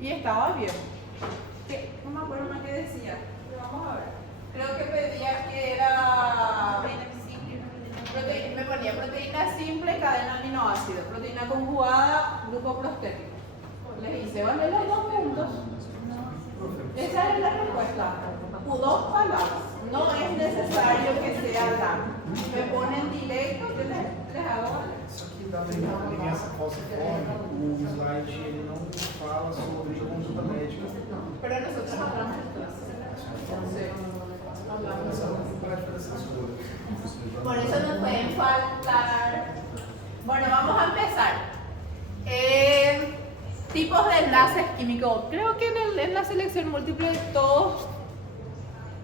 Y estaba bien. No me acuerdo más qué decía, pero vamos a ver. Creo que pedía que era me ponía proteína simple, cadena aminoácido, proteína conjugada, grupo prostético. Les hice, ¿vale? Los dos puntos. Esa es la respuesta. Dos palabras. No es necesario que sea largo. Me ponen directo, yo les hago valer. Isso aqui também tem essa falsa forma, o slide ele não fala sobre consulta médica. Pero nosotros hablamos de clase. Por eso nos pueden faltar. Bueno, vamos a empezar. Tipos de enlaces químicos. Creo que en la selección múltiple todos,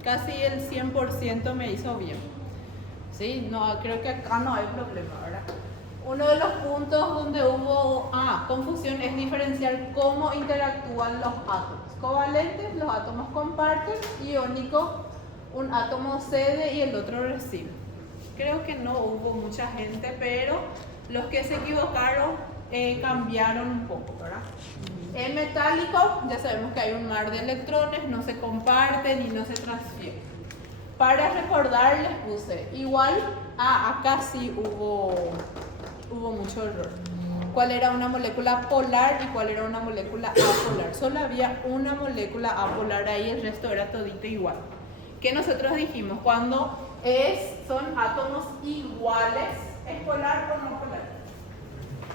casi el 100% me hizo bien. ¿Sí? No, creo que acá no hay problema, ¿verdad? Uno de los puntos donde hubo confusión es diferenciar cómo interactúan los átomos. Covalentes, los átomos comparten, iónico, un átomo cede y el otro recibe. Creo que no hubo mucha gente, pero los que se equivocaron cambiaron un poco, ¿verdad? En metálico, ya sabemos que hay un mar de electrones, no se comparten y no se transfieren. Para recordar les puse igual, acá sí hubo mucho error. ¿Cuál era una molécula polar y cuál era una molécula apolar? Solo había una molécula apolar ahí, el resto era todito igual. ¿Qué nosotros dijimos? Cuando son átomos iguales, ¿es polar o no polar?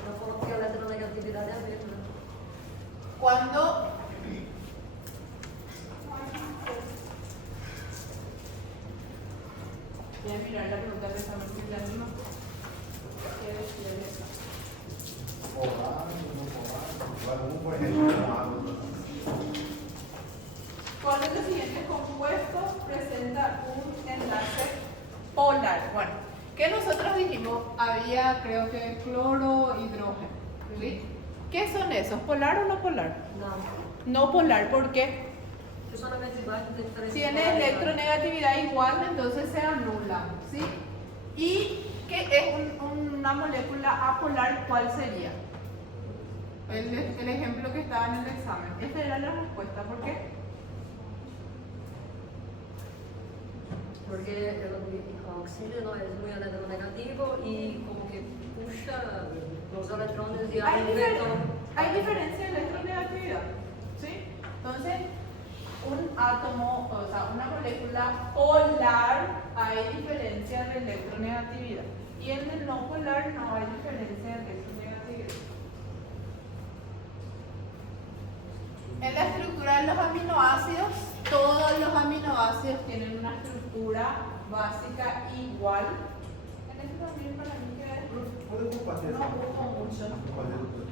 No, porque la electronegatividad es abierta. Cuando voy a mirar la pregunta de esa noche la misma. ¿Qué decía eso? Polar, não polar, um foi regionado. ¿Cuál de los siguientes compuestos presenta un enlace polar? Bueno, ¿qué nosotros dijimos? Había, creo que, cloro, hidrógeno. ¿Sí? ¿Qué son esos? ¿Polar o no polar? No. No polar, ¿por qué? Solamente igual de diferencia. Tiene electronegatividad igual, entonces se anula, ¿sí? ¿Y qué es una molécula apolar? ¿Cuál sería? El ejemplo que estaba en el examen. Esta era la respuesta, ¿por qué? Porque el oxígeno es muy electronegativo y como que puxa los electrones y Hay diferencia de electronegatividad, ¿sí? Entonces, un átomo, o sea, una molécula polar, hay diferencia de electronegatividad. Y en el no polar no hay diferencia de electronegatividad. En la estructura de los aminoácidos, todos los aminoácidos tienen una estructura básica igual. En este también para mí que Podemos compartilhar no hubo mucho.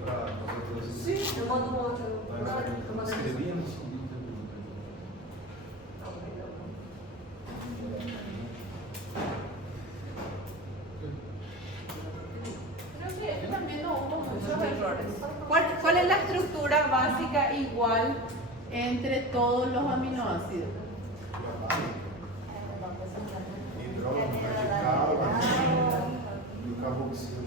para fazer Sí, eu mando uma outra. escrevíamos. creo que este también no hubo muchos errores. ¿Cuál es la estructura básica igual entre todos los aminoácidos? Hidrogênio radical e o carboxilo.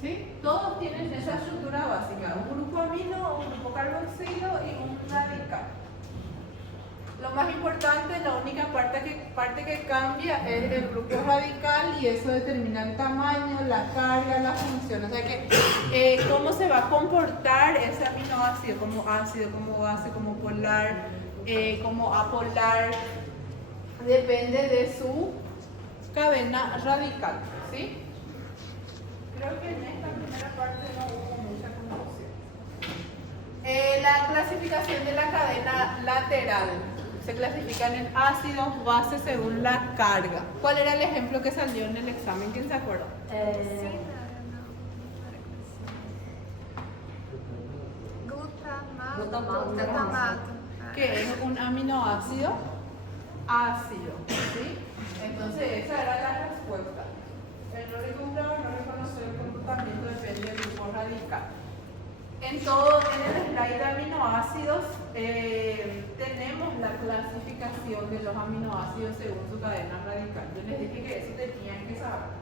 ¿Sí? Todos tienen esa estructura básica, un grupo amino, un grupo carboxilo y un radical. Lo más importante, la única parte que cambia es el grupo radical y eso determina el tamaño, la carga, la función. O sea que cómo se va a comportar ese aminoácido, como ácido, como base, como polar, como apolar, depende de su cadena radical, ¿sí? Creo que en esta primera parte no hubo mucha confusión. La clasificación de la cadena lateral. Se clasifican en ácidos, bases según la carga. ¿Cuál era el ejemplo que salió en el examen? ¿Quién se acuerda? Glutamato. Que es un aminoácido ácido, ¿sí? Entonces esa era la respuesta. El no reconocer el comportamiento depende del grupo radical. En el slide de aminoácidos tenemos la clasificación de los aminoácidos según su cadena radical. Yo les dije que eso tenían que saber.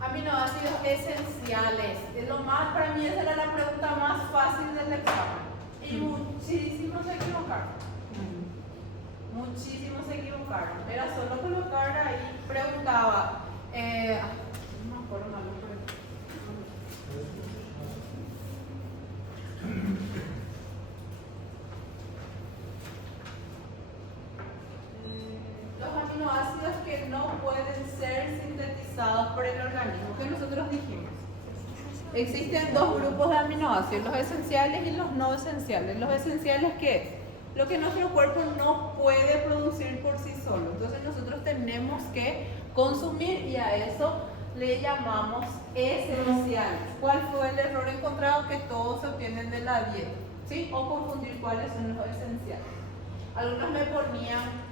Aminoácidos esenciales. Para mí esa era la pregunta más fácil del examen. Y muchísimos se equivocaron. Muchísimos se equivocaron. Era solo colocar ahí, preguntaba. No me acuerdo mal. Los aminoácidos que no pueden ser sintetizados por el organismo, que nosotros dijimos. Existen dos grupos de aminoácidos, los esenciales y los no esenciales. Los esenciales, ¿qué es? Lo que nuestro cuerpo no puede producir por sí solo. Entonces nosotros tenemos que consumir y a eso le llamamos esenciales. ¿Cuál fue el error encontrado? Que todos se obtienen de la dieta, ¿sí? O confundir cuáles son los esenciales. Algunos me ponían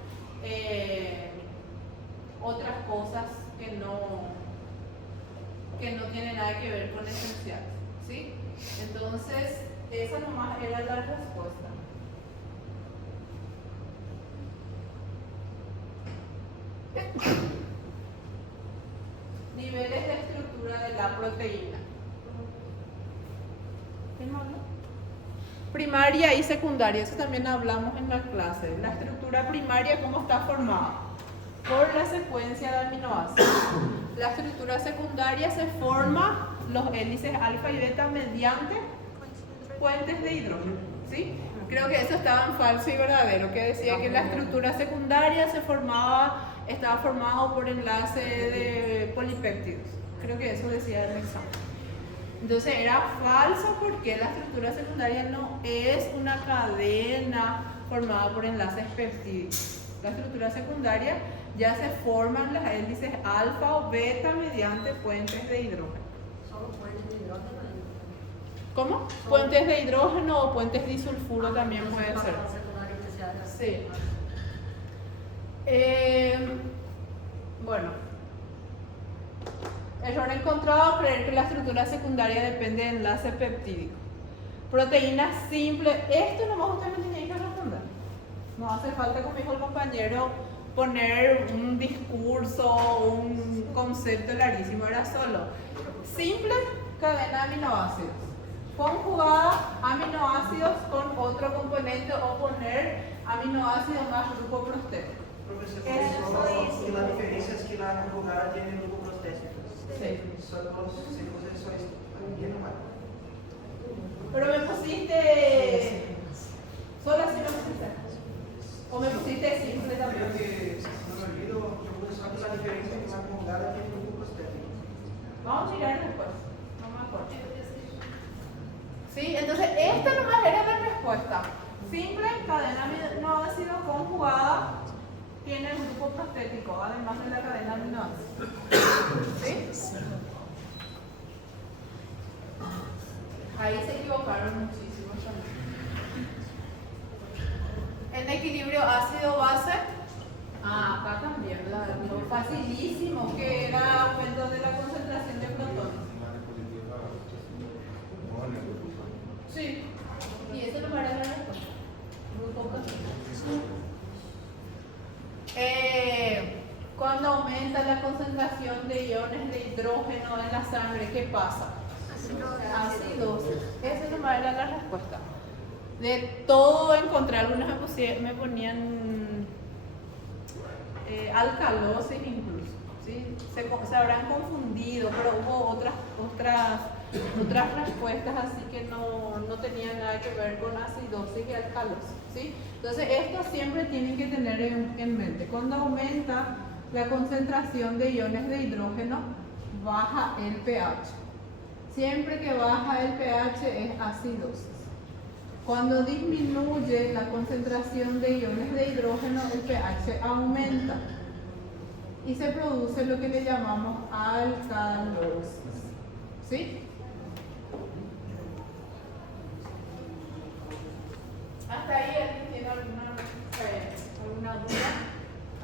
otras cosas que no tienen nada que ver con esenciales, ¿sí? Entonces, esa nomás era la respuesta. Niveles de estructura de la proteína. ¿Quién habla? Primaria y secundaria, eso también hablamos en la clase. La estructura primaria, ¿cómo está formada? Por la secuencia de aminoácidos. La estructura secundaria se forma los hélices alfa y beta mediante puentes de hidrógeno, ¿sí? Creo que eso estaba en falso y verdadero, que decía que la estructura secundaria estaba formado por enlace de polipéptidos. Creo que eso decía el examen. Entonces era falso porque la estructura secundaria no es una cadena formada por enlaces peptídicos. La estructura secundaria ya se forman las hélices alfa o beta mediante puentes de hidrógeno. ¿Solo puentes de hidrógeno? ¿Cómo? Puentes de hidrógeno o puentes disulfuro también pueden ser. Sí. Bueno. Error encontrado, creer que la estructura secundaria depende de enlace peptídico. Proteínas simples. Esto nomás usted me tenía que responder. No hace falta, como dijo el compañero, poner un discurso, un concepto larguísimo. Era solo simple cadena de aminoácidos. Conjugada aminoácidos con otro componente o poner aminoácidos más grupo prostético. Profesor, y la diferencia es que la conjugada tiene el grupo prostético. Sí. Solo si puse eso bien o mal. Pero me pusiste solo así me pusiste. O me pusiste simple también. Creo que, si no me olvido, yo puse solo la diferencia es que la conjugada tiene el grupo prostético. Vamos a mirar después. No me acuerdo. Sí, entonces esta nomás era la respuesta. Simple, cadena aminoácido conjugada tiene el grupo prostético, además de la cadena aminoácido. ¿Sí? Ahí se equivocaron muchísimo también. En equilibrio ácido-base, acá también, lo facilísimo que era aumento de la concentración de protones. Sí, y eso no era la respuesta. Grupo prostético. Cuando aumenta la concentración de iones de hidrógeno en la sangre, ¿qué pasa? Acidosis. Esa no era la respuesta. De todo encontré, algunos me ponían alcalosis incluso, ¿sí? Se habrán confundido, pero hubo otras respuestas así que no tenían nada que ver con acidosis y alcalosis, ¿sí? Entonces esto siempre tienen que tener en mente. Cuando aumenta la concentración de iones de hidrógeno, baja el pH. Siempre que baja el pH es acidosis. Cuando disminuye la concentración de iones de hidrógeno, el pH aumenta y se produce lo que le llamamos alcalosis. ¿Sí? ¿Hasta ahí alguien tiene alguna duda?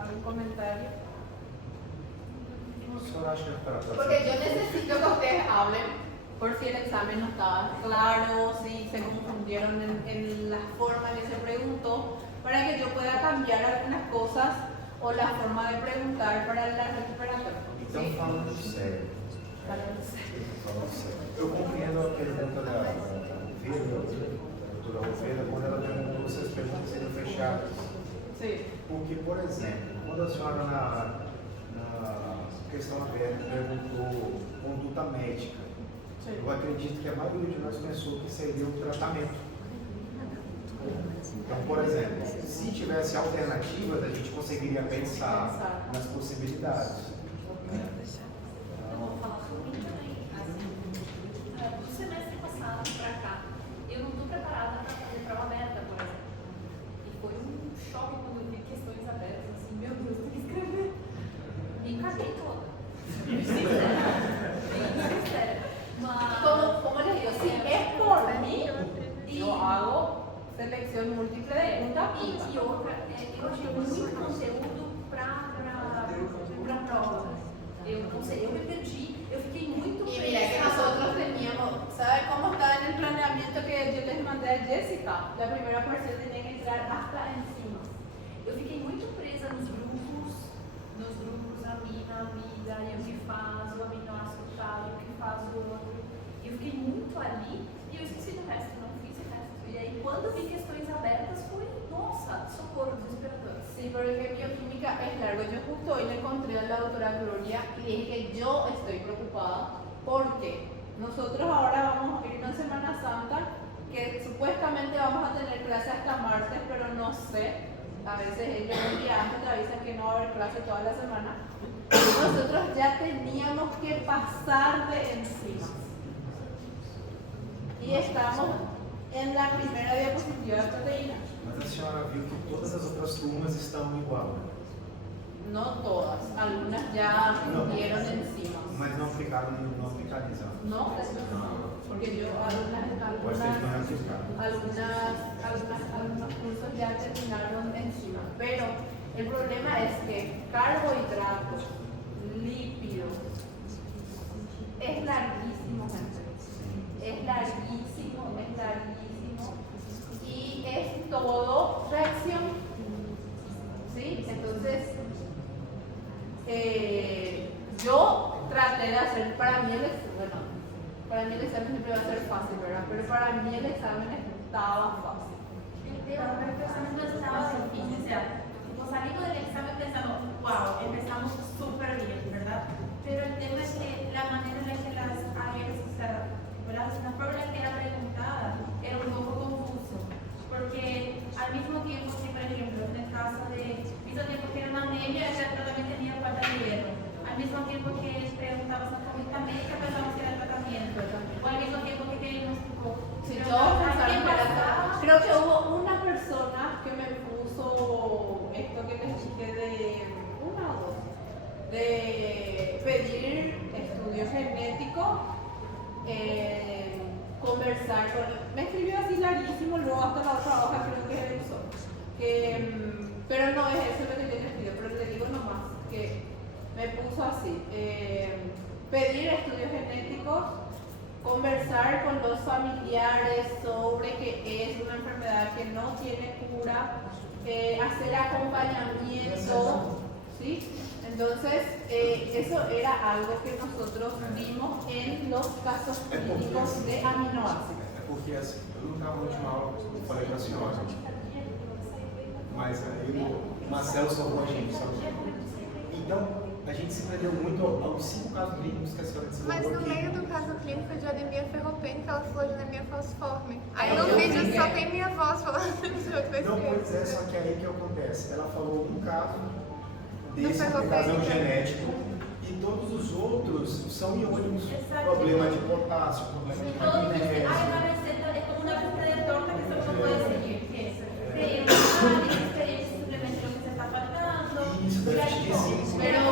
¿Algún comentario? Porque yo necesito que ustedes hablen por si el examen no estaba claro, si se confundieron en la forma en que se preguntó, para que yo pueda cambiar algunas cosas o la forma de preguntar para la recuperatoria. Então, falando sério, Eu compreendo a pergunta da doutora Oveira, quando ela perguntou se as perguntas seriam fechadas. Sí. Porque, por exemplo, quando a senhora na questão aberta perguntou conduta médica, Sí. eu acredito que a maioria de nós pensou que seria o tratamento. Então, por exemplo, se tivesse alternativas, a gente conseguiria pensar nas possibilidades. Eu vou falar por mim também. Assim, do semestre passado para cá, eu não estou preparada para fazer prova aberta, por exemplo. E foi um choque quando eu vi questões abertas, assim, meu Deus, tem que escrever. E caguei toda. Bem sincera. Mas... Como les digo, si es por mí, yo hago selección múltiple de una E outra, eu achei muito conteúdo para prova. Eu não sei, eu me perdi, eu fiquei muito Y mira que nosotros teníamos, ¿sabe cómo estaba en el planeamiento que yo les mandé a Jessica? La primera porción tenía que entrar hasta encima. Eu fiquei muito presa nos grupos, amina, amiga, e o que faz, o aminoácido tal, e o que faz o outro. E eu fiquei muito ali e eu esqueci do resto, não fiz o resto. E aí quando vi questões abertas, foi, nossa, socorro, desesperador. Sí, porque bioquímica es largo. Yo justo hoy le encontré a la doctora Gloria y le dije que yo estoy preocupada porque nosotros ahora vamos a ir una Semana Santa que supuestamente vamos a tener clase hasta martes, pero no sé. A veces ellos un día antes te avisan que no va a haber clase toda la semana. Nosotros ya teníamos que pasar de encima. Y estamos en la primera diapositiva de proteína. Mas a senhora viu que todas as outras turmas estão igual. No todas, algunas ya dieron encima. Mas não ficaram exames. No, porque yo algunos cursos ya terminaron encima. Pero el problema es que carbohidratos, lípidos, es larguísimo, gente. Es larguísimo. Y es todo reacción. ¿Sí? Entonces, yo traté de hacer, para mí el examen siempre va a ser fácil, ¿verdad? Pero para mí el examen estaba fácil. El examen no estaba difícil, o sea, como salimos del examen pensando, wow, empezamos súper bien, ¿verdad? Pero el tema es que la manera en la que las áreas, o sea, la forma en la que era preguntada era un poco confuso, porque al mismo tiempo que, por ejemplo, en el caso de, mismo tiempo que era una anemia, ella también tenía falta de hierro. Al mismo tiempo que preguntaba sobre conducta médica, pensamos que era tratamiento. O al mismo tiempo que diagnosticó. Sí, todos pensaron que era. Creo que hubo una persona que me puso esto que les dije de una o dos, de pedir estudio genético, conversar con. Me escribió así larguísimo, luego hasta la otra hoja creo que él usó. Pero no es eso lo que yo les pido, pero te digo nomás que me puso así, pedir estudios genéticos, conversar con los familiares sobre que es una enfermedad que no tiene cura, hacer acompañamiento, ¿sí? Entonces, eso era algo que nosotros vimos en los casos clínicos de aminoácidos. É porque assim, eu não estava na última aula, eu falei para a senhora, mas aí o Marcelo salvou a gente, sabe? Então, a gente se prendeu muito aos 5 casos clínicos que a senhora desenvolveu Mas no aqui. meio do caso clínico de anemia ferropênica, ela falou de anemia falciforme. Aí no vídeo só tem minha voz falando de outra Não, coisa. pois é, só que aí que acontece? Ela falou um caso Não desse foi caso perfeito. genético e todos os outros são iônicos. Problema de potássio, problema de Todos dicen, magnésio. hay una receta, es como una receta de torta que solo uno puede seguir, que es experiencia, simplemente lo que se está faltando. Isso, déficit de zinco. Pero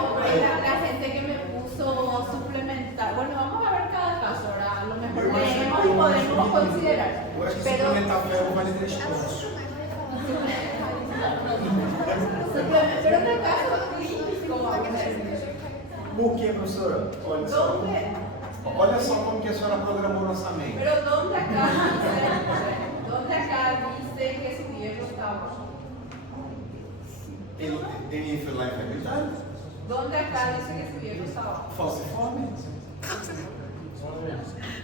la gente que me puso suplementar, bueno, vamos a ver cada caso, ahora a lo mejor leemos y podemos considerar. Eu acho que Pero, suplementar ferro vale 3 pontos. pero en el caso clínico, vamos a ver. Por quê, professora? Olha só. ¿Dónde? Olha só como que a senhora programou nossa mente. Pero ¿dónde acá dice que su viejo estaba? Ele foi lá em enfermidade? ¿Dónde acá dice que su viejo estaba? Falciforme?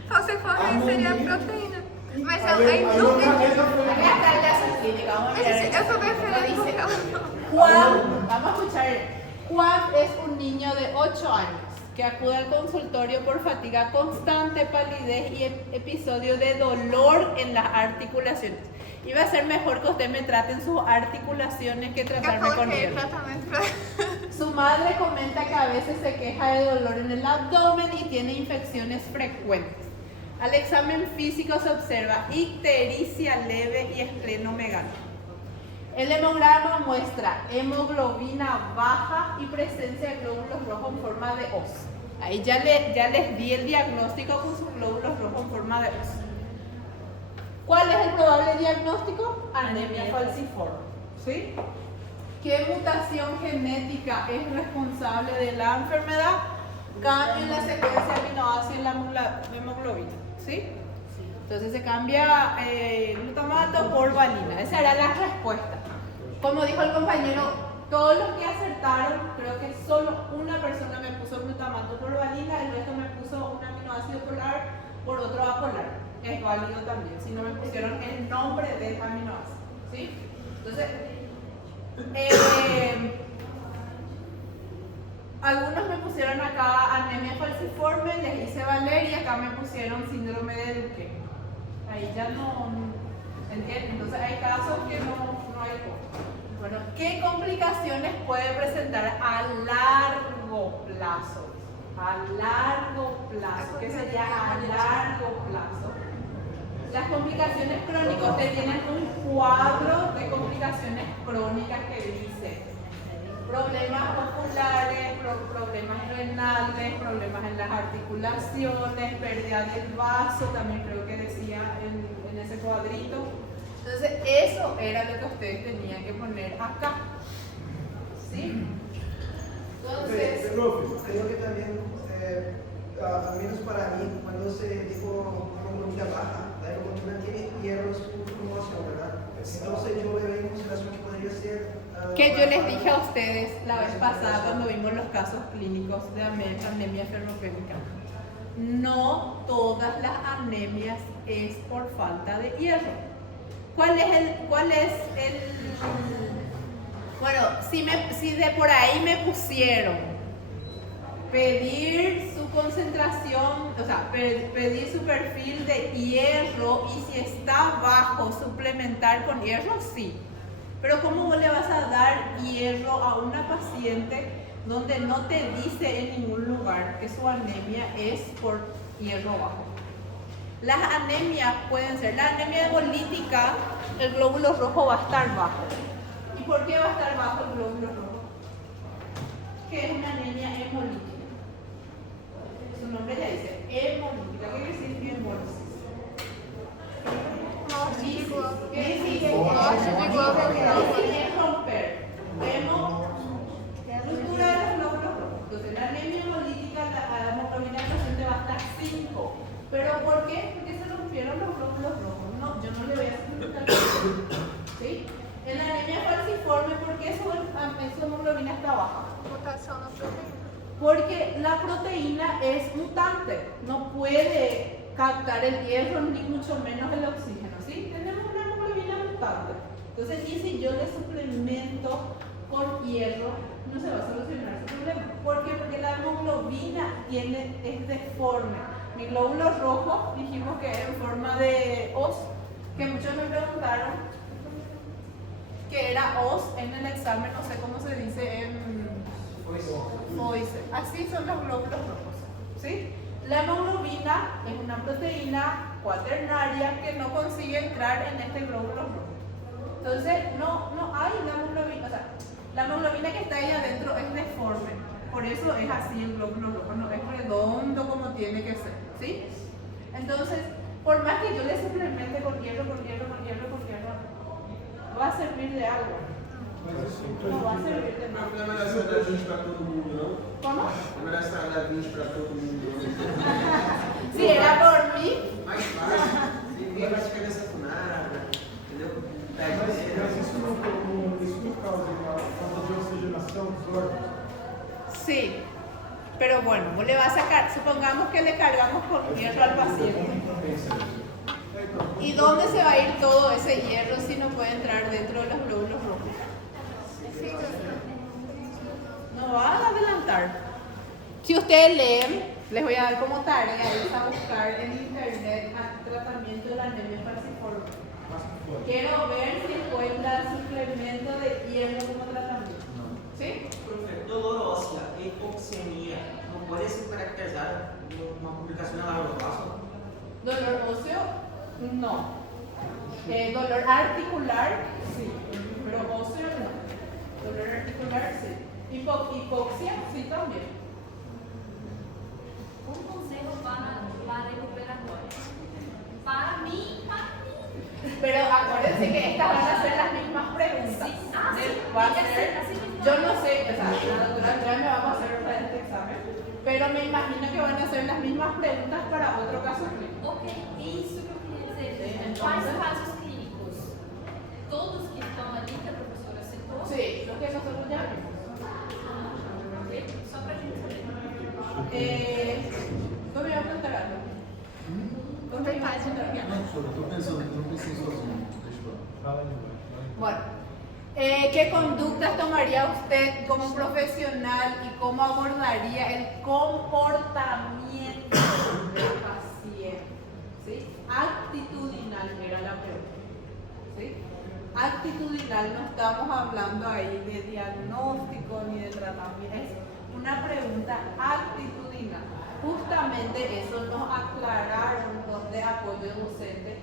Falciforme seria a proteína. Mas Aí eu ainda não vi. caneta foi. Acá está el dato clínico, vamos a Mas, mirar. gente, eu sou bem Lo feliz dice. porque ela Juan, vamos a escuchar. Juan es un niño de 8 años que acude al consultorio por fatiga constante, palidez y episodio de dolor en las articulaciones. Y va a ser mejor que usted me trate en sus articulaciones que eu tratarme con coloquei él. tratamento pra. Su madre comenta que a veces se queja de dolor en el abdomen y tiene infecciones frecuentes. Al examen físico se observa ictericia leve y esplenomegalia. El hemograma muestra hemoglobina baja y presencia de glóbulos rojos en forma de os. Ahí ya les di el diagnóstico con sus glóbulos rojos en forma de os. ¿Cuál es el probable diagnóstico? Anemia falciforme. ¿Sí? ¿Qué mutación genética es responsable de la enfermedad? Cambio en la secuencia de aminoácidos en la hemoglobina. ¿Sí? Entonces se cambia glutamato por valina. Esa era la respuesta. Como dijo el compañero, todos los que acertaron, creo que solo una persona me puso glutamato por valina, el resto me puso un aminoácido polar por otro apolar. Es válido también, si no me pusieron el nombre del aminoácido. ¿Sí? Entonces, algunos me pusieron acá anemia falciforme, les hice valer y acá me pusieron síndrome de Duquesne. Ahí ya no ¿entienden? Entonces hay casos que no hay cómo. Bueno, ¿qué complicaciones puede presentar a largo plazo? A largo plazo. ¿Qué sería a largo plazo? Las complicaciones crónicas, ustedes tienen un cuadro de complicaciones crónicas que dice problemas oculares, problemas renales, problemas en las articulaciones, pérdida del vaso, también creo que decía en ese cuadrito. Entonces, eso era lo que ustedes tenían que poner acá. ¿Sí? Entonces, Creo que también, al menos para mí, cuando se dijo hemoglobina baja, la hemoglobina tiene hierro en su formación, ¿verdad? Entonces yo veo en consideración que podría ser... que yo les dije a ustedes la vez pasada cuando vimos los casos clínicos de anemia ferropénica. No todas las anemias es por falta de hierro. ¿Cuál es el bueno, si de por ahí me pusieron pedir su concentración, o sea, pedir su perfil de hierro y si está bajo, suplementar con hierro, sí. Pero ¿cómo le vas a dar hierro a una paciente donde no te dice en ningún lugar que su anemia es por hierro bajo? Las anemias pueden ser, la anemia hemolítica, el glóbulo rojo va a estar bajo. ¿Y por qué va a estar bajo el glóbulo rojo? ¿Qué es una anemia hemolítica? Su nombre ya dice, hemolítica. ¿Qué quiere decir hemólisis? ¿Qué dice? Es romper. Ruptura de los glóbulos rojos. Entonces, la anemia hemolítica, la hemoglobina presente va hasta 5. ¿Pero por qué? Porque se rompieron los glóbulos rojos. No, yo no le voy a explicar. ¿Sí? En la anemia falciforme, ¿por qué su hemoglobina está baja? Mutação na proteína. Porque la proteína es mutante, no puede captar el hierro ni mucho menos el oxígeno, ¿sí? Tenemos una hemoglobina mutante. Entonces, y si yo le suplemento con hierro, no se va a solucionar su problema. ¿Por qué? Porque la hemoglobina es deforme. Mi glóbulo rojo, dijimos que es en forma de os, que muchos me preguntaron que era os en el examen, no sé cómo se dice en Moise. Así son los glóbulos rojos, ¿sí? La hemoglobina es una proteína cuaternaria que no consigue entrar en este glóbulo rojo. Entonces, no hay la hemoglobina, o sea, la hemoglobina que está ahí adentro es deforme. Por eso es así el glóbulo rojo, no es redondo como tiene que ser, ¿sí? Entonces, por más que yo le suplemente con hierro, no va a servir de algo. No va a servir de nada. Não é melhor ser da 20 para todo mundo, não? ¿Cómo? É melhor ser da 20 para todo mundo, não? Si era por mí, Mais fácil. Ninguém vai ficar desafinada, entendeu? Mas isso não causa uma falta de oxigenação dos órgãos? sí. Pero bueno, vos le vas a sacar, supongamos que le cargamos con hierro al paciente. ¿Y dónde se va a ir todo ese hierro si no puede entrar dentro de los glóbulos rojos? No va a adelantar. Si ustedes leen, les voy a dar como tarea es a buscar en internet tratamiento de la anemia falciforme. Quiero ver si encuentran suplemento de hierro como tratamiento. ¿Sí? Profe, dolor ósea, hipoxemia, ¿no puede ser caracterizada una complicación a largo plazo? Dolor óseo, no. Dolor articular, sí. Pero óseo, no. Dolor articular, sí. Hipoxia, sí también. Un consejo para la recuperatoria. Para mí. Pero acuérdense que estas van a ser las mismas preguntas. Sí. Ah, sí. Va a Ya sé, ser, así mismo. yo no sé, o sea, la doctora Andrea me va a pasar para este examen, pero me imagino que van a ser las mismas preguntas para otro caso clínico. Ok, isso que eu queria dizer. Entonces- Quais casos clínicos? Todos que estão ali que a professora citou? Sí, lo que nosotros ya vimos. Ok, só pra gente saber. ¿Cómo me iba a preguntar algo? ¿Cómo me iba a preguntar algo? Não, professor, eu estou pensando, eu não pensei sozinho. Deixa eu falar. Bueno, ¿qué conductas tomaría usted como profesional y cómo abordaría el comportamiento del paciente? ¿Sí? Actitudinal era la pregunta. ¿Sí? Actitudinal, no estamos hablando ahí de diagnóstico ni de tratamiento, es una pregunta actitudinal. Justamente eso nos aclararon los de apoyo docente,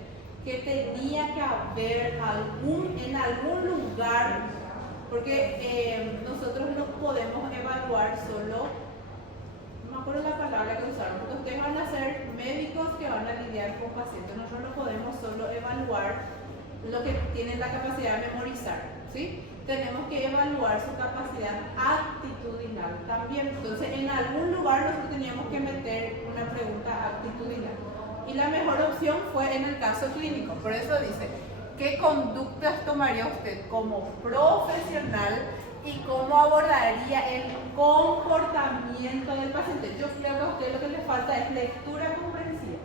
que tenía que haber en algún lugar, porque nosotros no podemos evaluar solo, no me acuerdo la palabra que usaron, porque ustedes van a ser médicos que van a lidiar con pacientes, nosotros no podemos solo evaluar lo que tienen la capacidad de memorizar, ¿sí? Tenemos que evaluar su capacidad actitudinal también. Entonces, en algún lugar nosotros teníamos que meter una pregunta actitudinal. Y la mejor opción fue en el caso clínico. Por eso dice, ¿qué conductas tomaría usted como profesional y cómo abordaría el comportamiento del paciente? Yo creo que a usted lo que le falta es lectura comprensiva.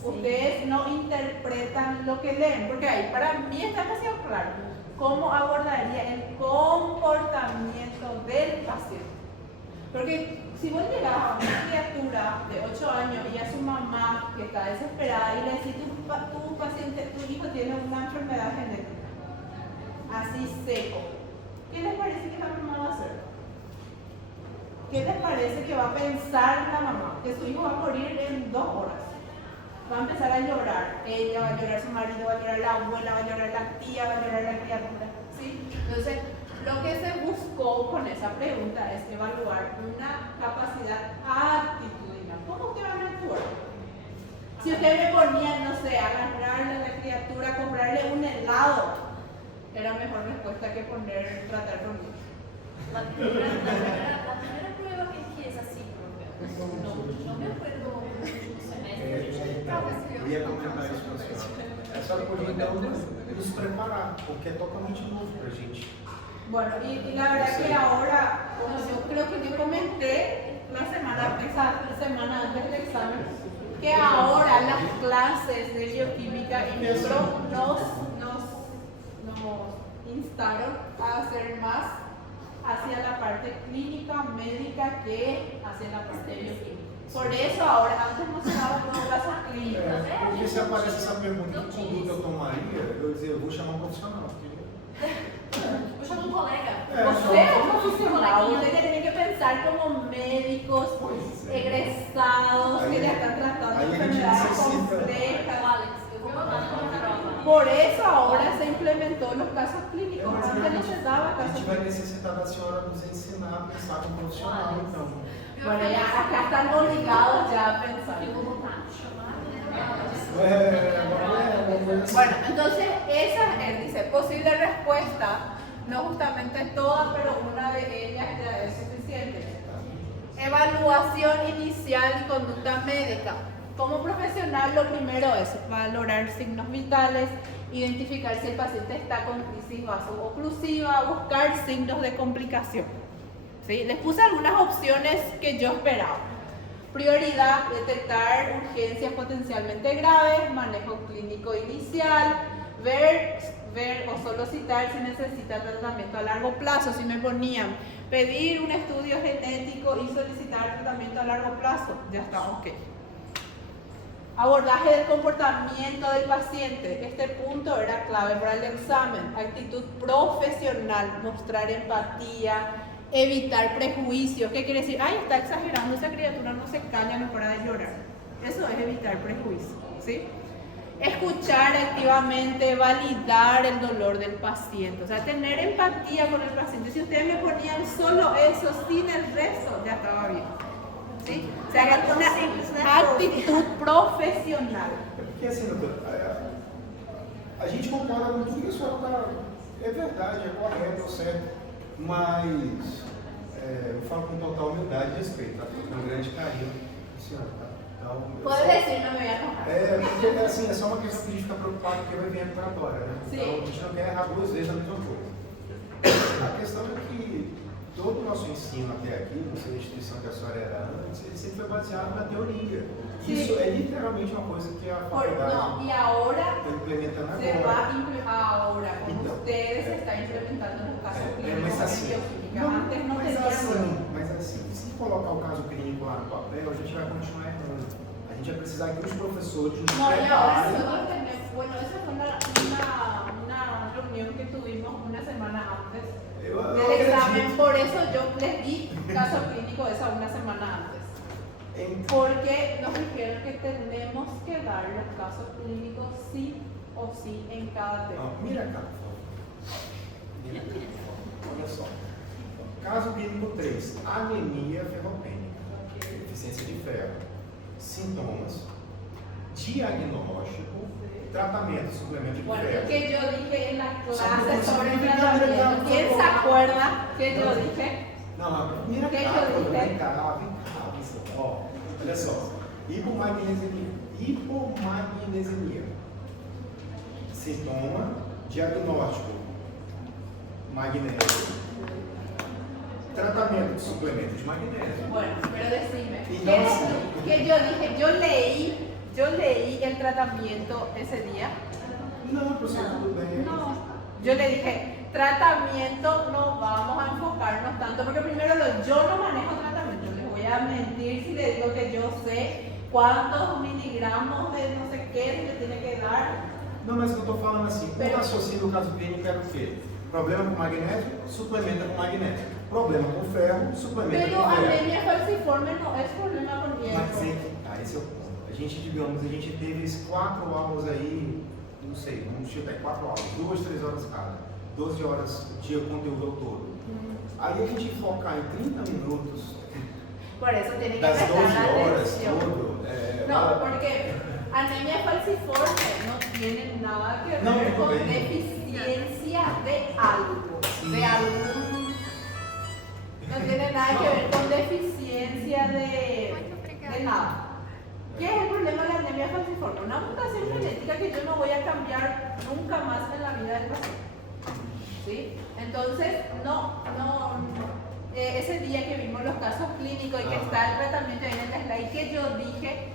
Sí. Ustedes no interpretan lo que leen, porque ahí para mí está demasiado claro. ¿Cómo abordaría el comportamiento del paciente? Porque si vos llegás a una criatura de 8 años y a su mamá que está desesperada y le decís, tu paciente, tu hijo tiene una enfermedad genética, así seco, ¿qué les parece que la mamá va a hacer? ¿Qué les parece que va a pensar la mamá? Que su hijo va a morir en 2 horas. Va a empezar a llorar, ella va a llorar, su marido va a llorar, la abuela va a llorar, la tía va a llorar, la criatura, ¿sí? Entonces, lo que se buscó con esa pregunta es evaluar una capacidad actitudinal. ¿Cómo usted va a actuar? Si usted me ponía, no sé, a agarrarle a la criatura, a comprarle un helado, era mejor respuesta que tratar conmigo. La primera prueba que fiz assim, no me acuerdo no semestre. Eu ia comentar isso com a senhora. É só poder então nos preparar, porque é totalmente novo pra gente. Bueno, y la verdad que ahora, como yo creo que yo comenté esa semana antes del examen, que ahora las clases de bioquímica y micro nos instaron a hacer más hacia la parte clínica, médica, que hacia la parte bioquímica. Por eso ahora, antes no se daban los casos clínicos. Porque se aparece essa pergunta, que conduta eu tomaria, eu dizia, eu vou chamar um profissional. Vou chamar um colega. Você é un profesional, usted tiene que pensar como médicos egresados que ya están tratando enfermedades complejas. Alex, eu vou mandar na prova. Por eso ahora se implementó los casos clínicos, antes no se daba A casos gente vai clínicos. necessitar da senhora nos ensinar a pensar como profissional, então. Bueno, ya acá están obligados ya a pensar. Eu vou botar chamar. Bueno, entonces esa él dice, posible respuesta, no justamente todas, pero una de ellas ya es suficiente. Evaluación inicial y conducta médica. Como profesional, lo primero es valorar signos vitales, identificar si el paciente está con crisis vaso-oclusiva, buscar signos de complicación. ¿sí? Les puse algunas opciones que yo esperaba. Prioridad, detectar urgencias potencialmente graves, manejo clínico inicial, ver o solicitar si necesita tratamiento a largo plazo. Si me ponían pedir un estudio genético y solicitar tratamiento a largo plazo, ya está, ok. Abordaje del comportamiento del paciente. Este punto era clave para el examen. Actitud profesional, mostrar empatía, evitar prejuicios. ¿Qué quiere decir? Ay, está exagerando, esa criatura no se calla, no para de llorar. Eso es evitar prejuicios, ¿sí? Escuchar activamente, validar el dolor del paciente. O sea, tener empatía con el paciente. Si ustedes me ponían solo eso, sin el resto, ya estaba bien. ¿Sí? O sea, una actitud profissional. Porque assim, doutora, a gente concorda com tudo que a senhora está. É verdade, é correto, é certo. Mas eu falo com total humildade e respeito, tá? Com grande carinho. Senhora, tá? Então, pode dizer, não me ia porque assim, é só uma questão que a gente fica preocupado porque vai vir a operatória, né? Sim. Então a gente não quer errar duas vezes a mesma coisa. A questão é que todo o nosso ensino até aqui, não sei a instituição que a senhora era antes, ele sempre foi baseado na teoria. Sim. Isso é literalmente uma coisa que a faculdade e agora está implementando se agora. vai agora, como Então, ustedes estão implementando no caso clínico mas assim, antes não teria. mas assim, se colocar o caso clínico lá no papel, a gente vai continuar errando. A gente vai precisar que os professores nos No, y ahora preparem. nosotros tenemos, bueno, esa fue una reunión que tuvimos una semana antes del examen, por eso yo les di caso clínico esa una semana antes. Porque nos dijeron que tenemos que dar los casos clínicos sí o sí en cada tema. Mira cá, por favor. Olha só. Caso clínico 3, anemia ferropênica, deficiência de ferro. Sintomas, diagnóstico, tratamento, suplemento de Bueno, ferro. que yo dije en la clase sobre el tratamiento. ¿Quién se acuerda que yo dije? Não, mira Que cá, eu disse? vem cá, ó, olha só. Hipomagnesemia. Sintoma, diagnóstico, magnésio. Tratamento de suplemento de magnésio. Bueno, pero decime, Entonces, que yo dije, yo leí el tratamiento ese día. Não, professor, tudo bem. No, yo le dije, tratamiento no vamos a enfocarnos tanto, porque primero yo no manejo tratamiento, les voy a mentir si les digo que yo sé cuántos miligramos de no sé qué se le tiene que dar. Não, mas eu estou falando assim, o raciocínio do caso clínico era o quê? Problema com magnésio, suplementa com magnésio. Problema com ferro, suplementa Pero com ferro. anemia falciforme no es problema con hierro. Mas esse é o ponto. A gente teve esses 4 aulas aí, não sei, vamos chutar 4 aulas, 2, 3 horas cada, 12 horas de conteúdo ao todo. Aí a gente focar em 30 minutos, Por eso tiene que das 12 prestar horas, atención. todo. No, porque anemia falciforme no tiene nada que ver No, con bien. deficiencia de algo, de algún. No tiene nada que ver con deficiencia de nada. ¿Qué es el problema de la anemia falciforme? Una mutación genética que yo no voy a cambiar nunca más en la vida del paciente. ¿Sí? Entonces, ese día que vimos los casos clínicos y que está el tratamiento ahí en el slide que yo dije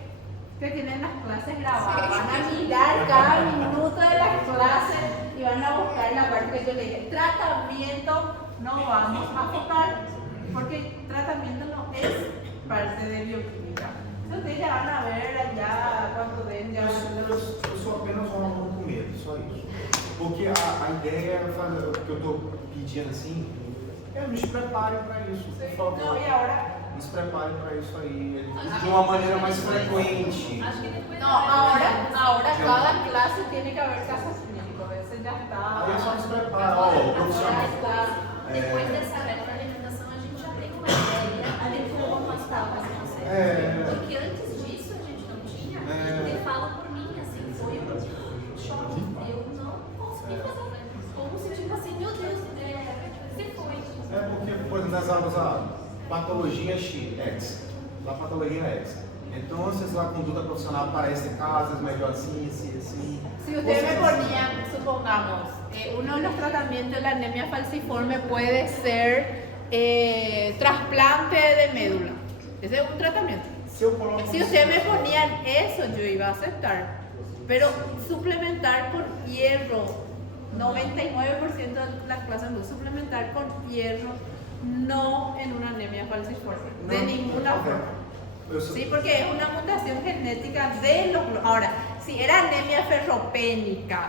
que tienen las clases grabadas, van a mirar cada minuto de las clases y van a buscar la parte que yo le dije, tratamiento no vamos a focar, porque tratamiento no es parte de bioquímica. Ustedes ya van a ver allá cuando den ya. Eu sou apenas um aluno com medo, só isso. Porque a ideia era fazer o que eu estou pedindo assim, nos preparem para isso, por favor. Não, e agora? Nos preparem para isso aí, de uma maneira mais frequente. Acho que depois No, ahora cada clase tiene que haber casos clínicos, ese ya está. Aí é só nos preparar, ó, o profissional. Depois dessa retroalimentação, a gente já tem uma ideia de como as palavras vão ser. Porque antes disso a gente não tinha. E falo por mim, assim, foi um choque. Eu não consegui fazer. Como se tipo assim, meu Deus, você foi. É porque, por exemplo, nas aulas, patologia X, la patologia X. Entonces, la conducta profesional para este caso es mejor así, así, así. Si usted me ponía, supongamos, uno de los tratamientos de la anemia falciforme puede ser trasplante de médula. Ese es un tratamiento. Se eu coloco Si ustedes me ponían eso, yo iba a aceptar. Pero suplementar con hierro, 99% de las clases de suplementar con hierro, no en una anemia falciforme, de Não, ninguna ok. forma. Eu sou- Sí, porque es una mutación genética de los... Ahora, si era anemia ferropénica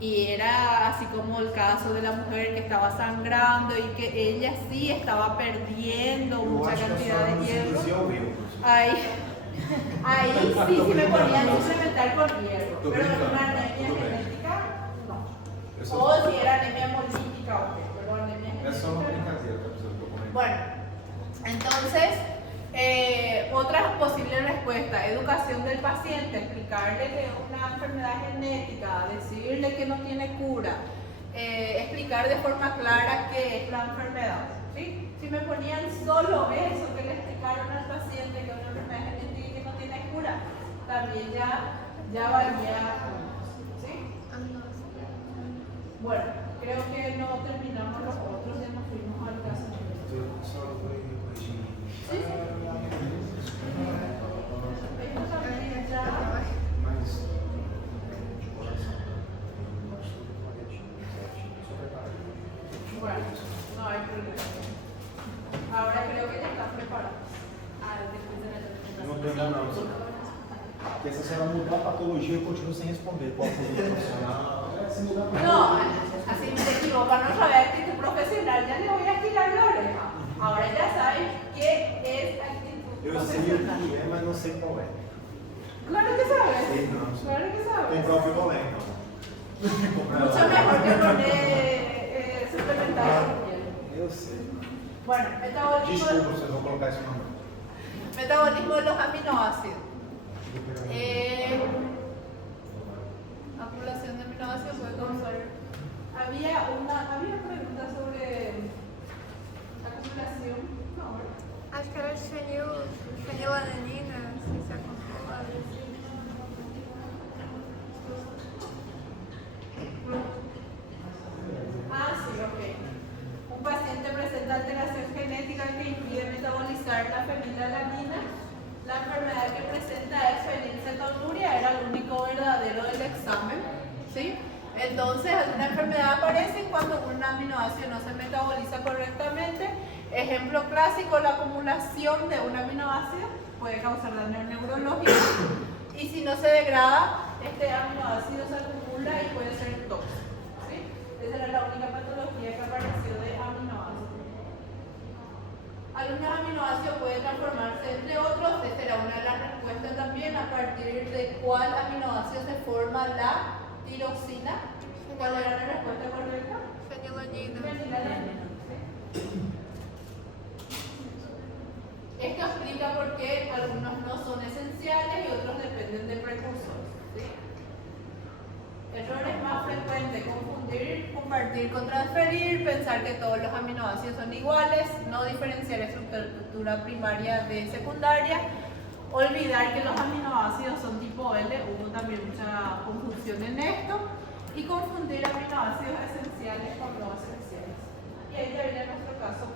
y era así como el caso de la mujer que estaba sangrando y que ella sí estaba perdiendo eu mucha acho que a cantidad senhora de nos hierro, induziu ao erro. ahí sí me ponían suplementar con hierro, Tô pero en brincando, una anemia tudo bem. genética, no. Eu sou- O si era anemia hemolítica, ok, pero anemia É só uma genética. brincadeira, tá, pessoal, que eu comentei. Bueno, entonces, otra posible respuesta, educación del paciente, explicarle que es una enfermedad genética, decirle que no tiene cura, explicar de forma clara qué es la enfermedad. ¿Sí? Si me ponían solo eso, que le explicaron al paciente que es una enfermedad genética y que no tiene cura, también ya valía. ¿Sí? Bueno, creo que no terminamos los otros, ya nos fuimos al caso. Eu só vou corrigir. Sí, sí. Ellos también ya. Mas, de coração, Bueno, no hay problema. Ahora creo que ya están preparados. eu não tenho nada não, senhor. Porque se a senhora mudar a patologia, eu continuo sem responder qual foi o profissional. Se mudar a No, así me equivoco, no sabe actitud profesional, ya le voy a tirar la oreja. Ahora ya sabes qué es actitud Eu sei o profesional. que é, mas não sei qual é. Claro que sabes. Sei não, senhor. Claro que sabes. Comprar o picolé, então. Comprar Mucho mejor que poner suplementar con hielo. Eu sei. Bueno, metabolismo. Desculpa, vocês vão colocar isso na mão. Metabolismo de los aminoácidos. Acumulación de aminoácidos puede causar. Había pregunta sobre acumulación. No, ¿verdad? Acho que era fenilalanina, não sei se é controlado. Ah, sí, ok. Un paciente presenta alteración genética que impide metabolizar la fenilalanina. La enfermedad que presenta es fenilcetonuria, era el único verdadero del examen, ¿sí? Entonces, una enfermedad aparece cuando un aminoácido no se metaboliza correctamente. Ejemplo clásico, la acumulación de un aminoácido puede causar daño neurológico. Y si no se degrada, este aminoácido se acumula y puede ser tóxico, ¿sí? Esa era la única patología que apareció de aminoácidos. Algunos aminoácidos pueden transformarse entre otros. Esta era una de las respuestas también, a partir de cuál aminoácido se forma la tiroxina. ¿Cuál era la respuesta correcta? Fenilanina. Fenilalanina. Esto explica por qué algunos no son esenciales y otros dependen de precursores. ¿Sí? Errores más frecuentes: confundir, compartir con transferir, pensar que todos los aminoácidos son iguales, no diferenciar estructura primaria de secundaria, olvidar que los aminoácidos son tipo L, hubo también mucha confusión en esto, y confundir aminoácidos esenciales con no esenciales. Y ahí ya viene nuestro caso.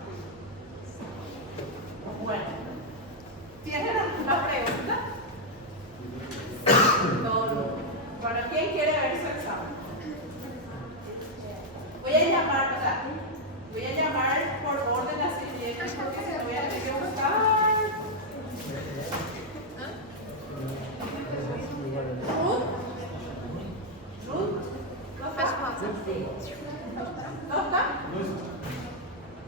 Bueno, ¿tienen alguna pregunta? Todo. Bueno, ¿quién quiere ver su examen? Voy a llamar por orden así directo porque si no voy a tener que buscar. Ruth. ¿No está? ¿No está?